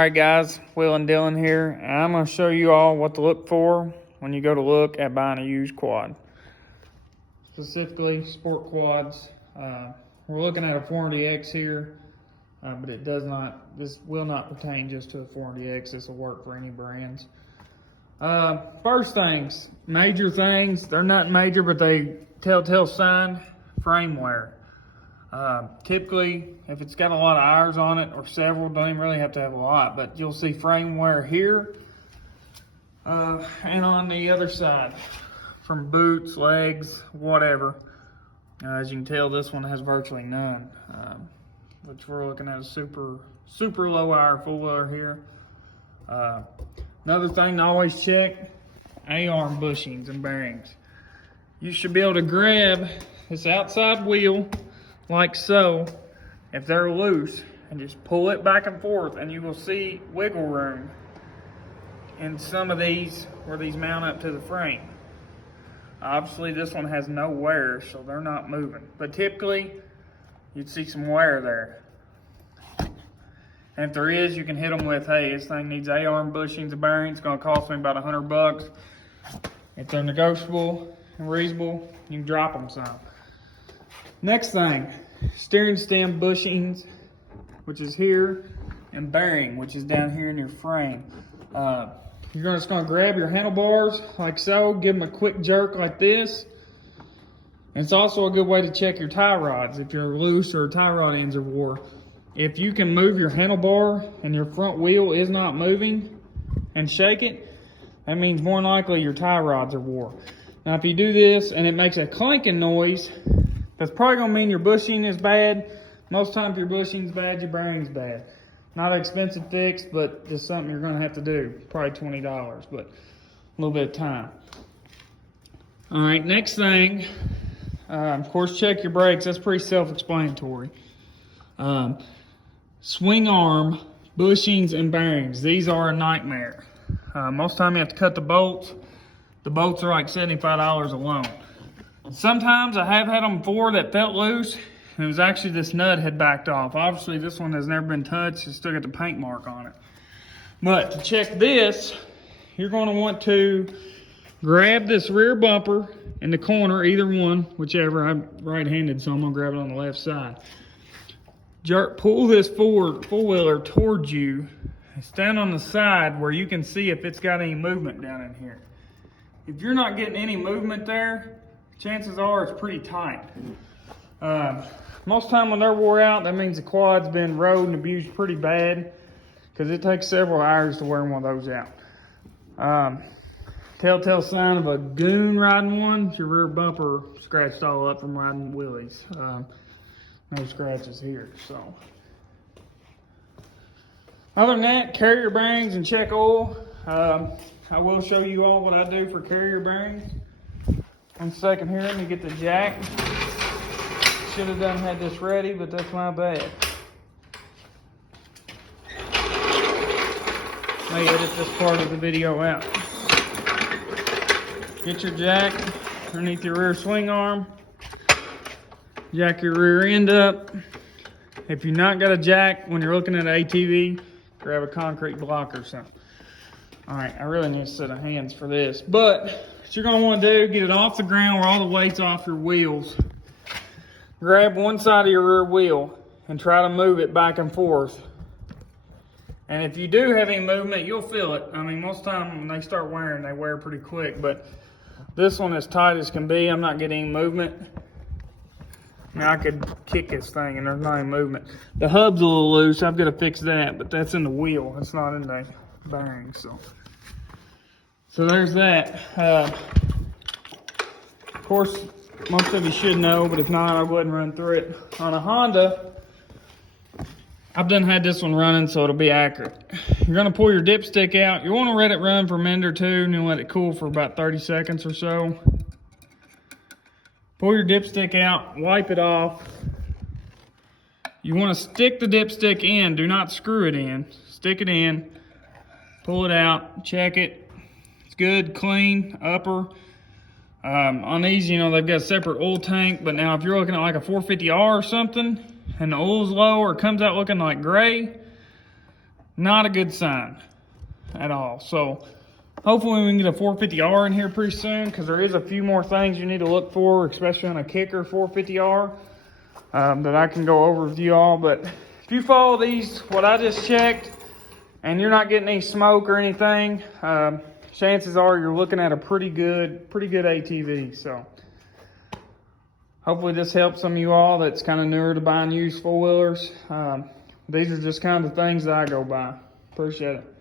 Alright guys, Will and Dylan here, and I'm going to show you all what to look for when you go to look at buying a used quad. Specifically, sport quads. We're looking at a 400X here, but this will not pertain just to a 400X. This will work for any brands. First things, major things, they're not major, but they telltale sign, Framewear. Typically, if it's got a lot of hours on it, or several, don't even really have to have a lot, but you'll see Framewear here, and on the other side, from boots, legs, whatever. As you can tell, this one has virtually none, which we're looking at a super low hour full weather here. Another thing to always check, A-arm bushings and bearings. You should be able to grab this outside wheel like so, if they're loose, and just pull it back and forth, and you will see wiggle room in some of these where these mount up to the frame. Obviously this one has no wear, so they're not moving, but typically you'd see some wear there. And if there is, you can hit them with, hey, this thing needs A-arm bushings and bearings. It's going to cost me about $100. If they're negotiable and reasonable, you can drop them some. Next thing, steering stem bushings, which is here, and bearing, which is down here in your frame. You're just going to grab your handlebars like so, give them a quick jerk like this. And it's also a good way to check your tie rods if you're loose or tie rod ends are wore. If you can move your handlebar and your front wheel is not moving and shake it, that means more than likely your tie rods are wore. Now if you do this and it makes a clanking noise, that's probably going to mean your bushing is bad. Most times if your bushing's bad, your bearing's bad. Not an expensive fix, but just something you're going to have to do. Probably $20, but a little bit of time. All right, next thing, of course, check your brakes. That's pretty self-explanatory. Swing arm, bushings, and bearings. These are a nightmare. Most time you have to cut the bolts. The bolts are like $75 alone. Sometimes I have had them before that felt loose, and it was actually this nut had backed off. Obviously this one has never been touched, it's still got the paint mark on it. But to check this, you're going to want to grab this rear bumper in the corner, either one, whichever. I'm right-handed, so I'm going to grab it on the left side. Pull this four-wheeler towards you, and stand on the side where you can see if it's got any movement down in here. If you're not getting any movement there, chances are it's pretty tight. Most time when they're wore out, that means the quad's been rode and abused pretty bad, because it takes several hours to wear one of those out. Telltale sign of a goon riding one, your rear bumper scratched all up from riding wheelies. No scratches here. So, other than that, carrier bearings and check oil. I will show you all what I do for carrier bearings. 1 second here, let me get the jack. Should have had this ready, but that's my bad. May edit this part of the video out. Get your jack underneath your rear swing arm. Jack your rear end up. If you've not got a jack when you're looking at an ATV, grab a concrete block or something. All right, I really need a set of hands for this, but what you're gonna wanna do, get it off the ground where all the weight's off your wheels. Grab one side of your rear wheel and try to move it back and forth. And if you do have any movement, you'll feel it. I mean, most time when they start wearing, they wear pretty quick, but this one is tight as can be. I'm not getting any movement. Now I could kick this thing and there's not any movement. The hub's a little loose, I've got to fix that, but that's in the wheel. It's not in the bearing, so there's that. Of course, most of you should know, but if not, I'll go ahead and run through it. On a Honda, I've done had this one running, so it'll be accurate. You're gonna pull your dipstick out. You wanna let it run for a minute or two, and then let it cool for about 30 seconds or so. Pull your dipstick out, wipe it off. You wanna stick the dipstick in, do not screw it in. Stick it in, pull it out, check it. It's good, clean, upper. On these, you know, they've got a separate oil tank, but now if you're looking at like a 450R or something, and the oil's low or it comes out looking like gray, not a good sign at all. So hopefully we can get a 450R in here pretty soon, because there is a few more things you need to look for, especially on a kicker 450R, that I can go over with you all. But if you follow these, what I just checked, and you're not getting any smoke or anything, chances are you're looking at a pretty good ATV. So hopefully this helps some of you all that's kind of newer to buying used four-wheelers. These are just kind of the things that I go by. Appreciate it.